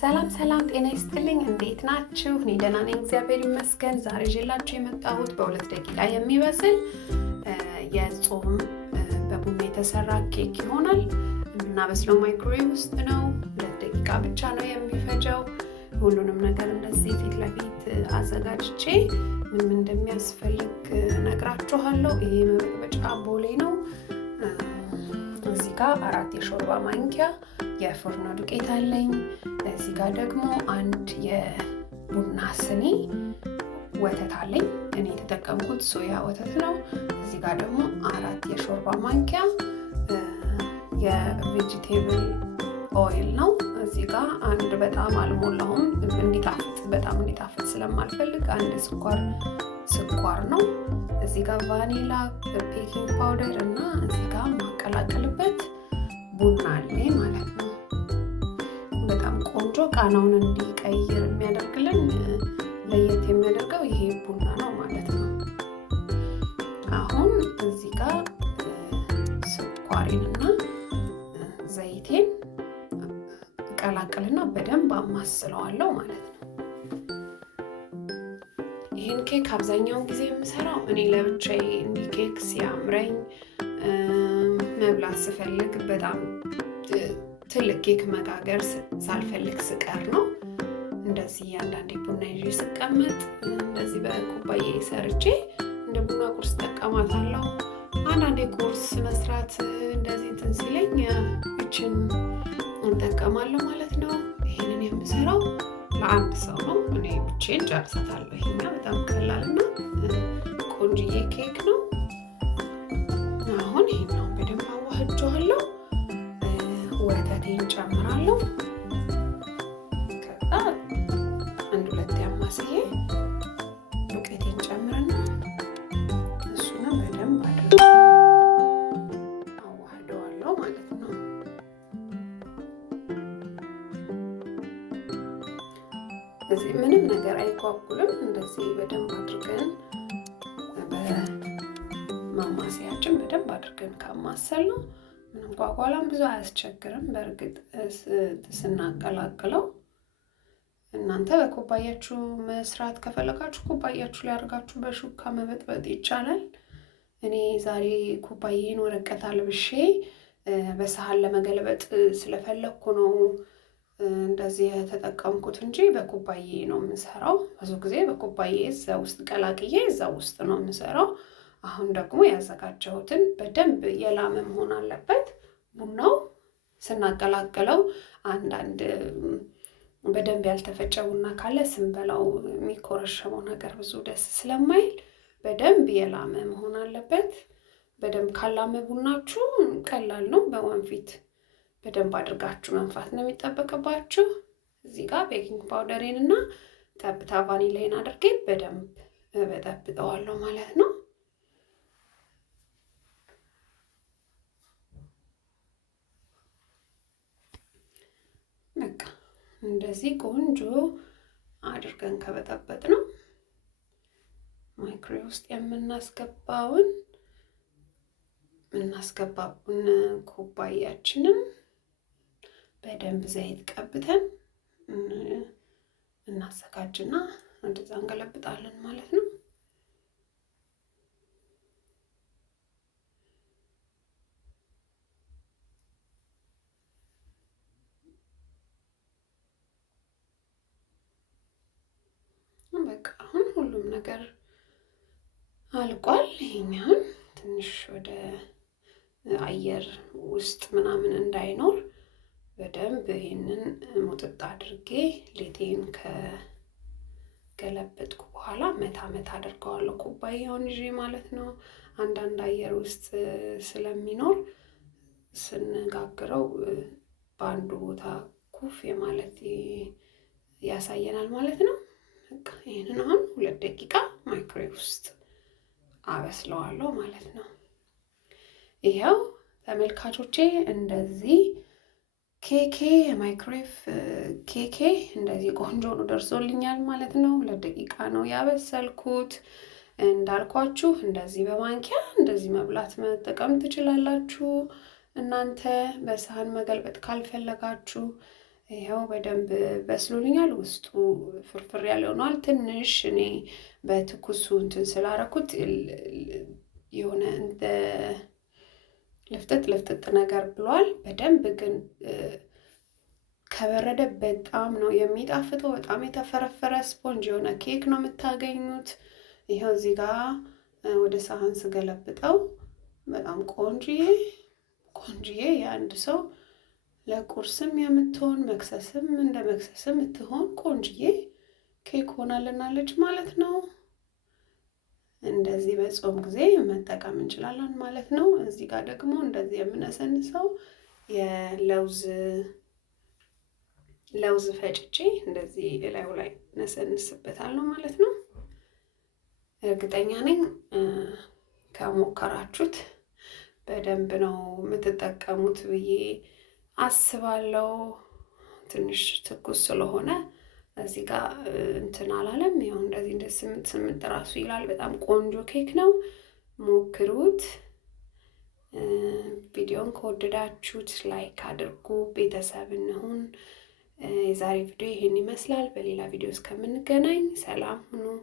ሰላም ጤና ይስጥልኝ እንዴት ናችሁ? እኔ ደህና ነኝ እግዚአብሔር ይመስገን። ዛሬ ይዤላችሁ የመጣሁት በሁለት ደቂቃ የሚበስል የጾም በቡና የተሰራ ኬክ ይሆናል። የምናበስለው ማይክሮዌቭ ውስጥ ነው። 2 ደቂቃ ብቻ ነው የሚፈጀው። ሁሉንም ነገር እንደዚህ ፊት ለፊት አዘጋጅቼ ምን እንደሚያስፈልግ ነግራችኋለሁ። ይሄ መበጥበጫ ቦሌ ነው። እዚህ ጋር 4 የሾርባ ማንኪያ የፍርኖ ዱቄት አለኝ። እዚህ ጋር ደግሞ 1 የቡና ስኒ ወተት አለኝ። እኔ የተጠቀምኩት ሶያ ወተት ነው። እዚህ ጋር ደግሞ 4 የሾርባ ማንኪያ የቬጂቴብል ኦይል ነው። እዚህ ጋር 1 በጣም አልሞላውም በጣም እንዲጣፍጥ ስለማልፈልግ 1 ስኳር ነው። እዚህ ጋር ቫኒላ ቤኪንግ ፓውደር እና እዚህ ጋር ማቀላቀልበት ቡና አለኝ ማለት ነው። በጣም ቆንጆ ቃናውን እንዲቀይር የሚያደርግልን ለየት የሚያደርገው ይሄ ቡና ነው ማለት ነው። አሁን እዚህ ጋር ስኳሬንና ዘይቴን ቀላቅልና በደንብ አማስለዋለሁ ማለት ነው። ይሄን ኬክ አብዛኛውን ጊዜ የምሰራው እኔ ለብቻዬ እንዲህ ኬክ ሲያምረኝ መብላት ስፈልግ በጣም ትልቅ ኬክ መጋገር ሳልፈልግ ስቀር ነው። እንደዚህ አንዳንዴ ቡና ይዤ ስቀመጥ እንደዚህ በኩባዬ ሰርቼ እንደ ቡና ቁርስ ጠቀማታለሁ። አንዳንዴ ቁርስ መስራት እንደዚህ እንትን ሲለኝ እችን እንጠቀማለሁ ማለት ነው። ይሄንን የምሰራው ለአንድ ሰው ነው። እኔ ብቻዬን ጨርሳታለሁ። ይሄኛ በጣም ቀላልና ቆንጆዬ ኬክ ነው። አሁን ይሄንን በደንብ አዋህጀዋለሁ። ወተቴን ጨምራለሁ። ከዛ 1-2 ያማስዬ ዱቄቴን ጨምርና እሱንም በደንብ አድርጌ አዋህደዋለሁ ማለት ነው። እዚህ ምንም ነገር አይጓጉልም። እንደዚህ በደንብ አድርገን በማማሰያችን በደንብ አድርገን ካማሰል ነው ምንም ጓጓላም ብዙ አያስቸግርም። በእርግጥ ስናቀላቅለው እናንተ በኩባያችሁ መስራት ከፈለጋችሁ ኩባያችሁ ላይ አድርጋችሁ በሹካ መበጥበጥ ይቻላል። እኔ ዛሬ ኩባዬን ወረቀት አልብሼ በሳህን ለመገልበጥ ስለፈለኩ ነው እንደዚህ የተጠቀምኩት እንጂ በኩባዬ ነው የምሰራው። ብዙ ጊዜ በኩባዬ እዛ ውስጥ ቀላቅዬ እዛ ውስጥ ነው የምሰራው። አሁን ደግሞ ያዘጋጀሁትን በደንብ የላመ መሆን አለበት። ቡናው ስናቀላቅለው አንዳንድ በደንብ ያልተፈጨ ቡና ካለ ስንበላው የሚኮረሸመው ነገር ብዙ ደስ ስለማይል በደንብ የላመ መሆን አለበት። በደንብ ካላመ ቡናችሁ ቀላል ነው። በወንፊት በደንብ አድርጋችሁ መንፋት ነው የሚጠበቅባችሁ። እዚህ ጋር ቤኪንግ ፓውደሬን እና ጠብታ ቫኒላዬን አድርጌ በደንብ በጠብጠዋለሁ ማለት ነው። በቃ እንደዚህ ቆንጆ አድርገን ከበጠበጥ ነው ማይክሮዌቭ ውስጥ የምናስገባውን ኩባያችንን በደንብ ዘይት ቀብተን እናዘጋጅና እንደዛ እንገለብጣለን ማለት ነው። በቃ አሁን ሁሉም ነገር አልቋል። ይሄኛውን ትንሽ ወደ አየር ውስጥ ምናምን እንዳይኖር በደንብ ይሄንን ሙጥጥ አድርጌ ሊጤን ከገለበጥኩ በኋላ መታ አድርገዋለሁ ኩባያውን ይዤ ማለት ነው። አንዳንድ አየር ውስጥ ስለሚኖር ስንጋግረው በአንዱ ቦታ ኩፍ የማለት ያሳየናል ማለት ነው። በቃ ይሄንን አሁን 2 ደቂቃ ማይክሮዌቭ ውስጥ አበስለዋለሁ ማለት ነው። ይሄው ተመልካቾቼ እንደዚህ የማይክሮዌቭ ኬኬ እንደዚህ ቆንጆ ነው ደርሶልኛል ማለት ነው። 2 ደቂቃ ነው ያበሰልኩት። እንዳልኳችሁ እንደዚህ በማንኪያ እንደዚህ መብላት መጠቀም ትችላላችሁ። እናንተ በሳህን መገልበጥ ካልፈለጋችሁ ይኸው በደንብ በስሎልኛል። ውስጡ ፍርፍር ያለ ሆኗል። ትንሽ እኔ በትኩሱ እንትን ስላረኩት የሆነ እንደ ልፍጥጥ ነገር ብሏል። በደንብ ግን ከበረደ በጣም ነው የሚጣፍጠው። በጣም የተፈረፈረ ስፖንጅ የሆነ ኬክ ነው የምታገኙት። ይኸው እዚህ ጋር ወደ ሳህን ስገለብጠው በጣም ቆንጅዬ የአንድ ሰው ለቁርስም የምትሆን መክሰስም እንደ መክሰስም የምትሆን ቆንጅዬ ኬክ ሆናልናለች ማለት ነው። እንደዚህ በጾም ጊዜ መጠቀም እንችላለን ማለት ነው። እዚህ ጋር ደግሞ እንደዚህ የምነሰንሰው ለውዝ ፈጭቼ እንደዚህ እላዩ ላይ ነሰንስበታለሁ ማለት ነው። እርግጠኛ ነኝ ከሞከራችሁት በደንብ ነው የምትጠቀሙት ብዬ አስባለሁ። ትንሽ ትኩስ ስለሆነ እዚህ ጋር እንትን አላለም። ያው እንደዚህ ስምንት ራሱ ይላል። በጣም ቆንጆ ኬክ ነው፣ ሞክሩት። ቪዲዮን ከወደዳችሁት ላይክ አድርጉ። ቤተሰብ እንሁን። የዛሬ ቪዲዮ ይሄን ይመስላል። በሌላ ቪዲዮ እስከምንገናኝ ሰላም ሁኑ።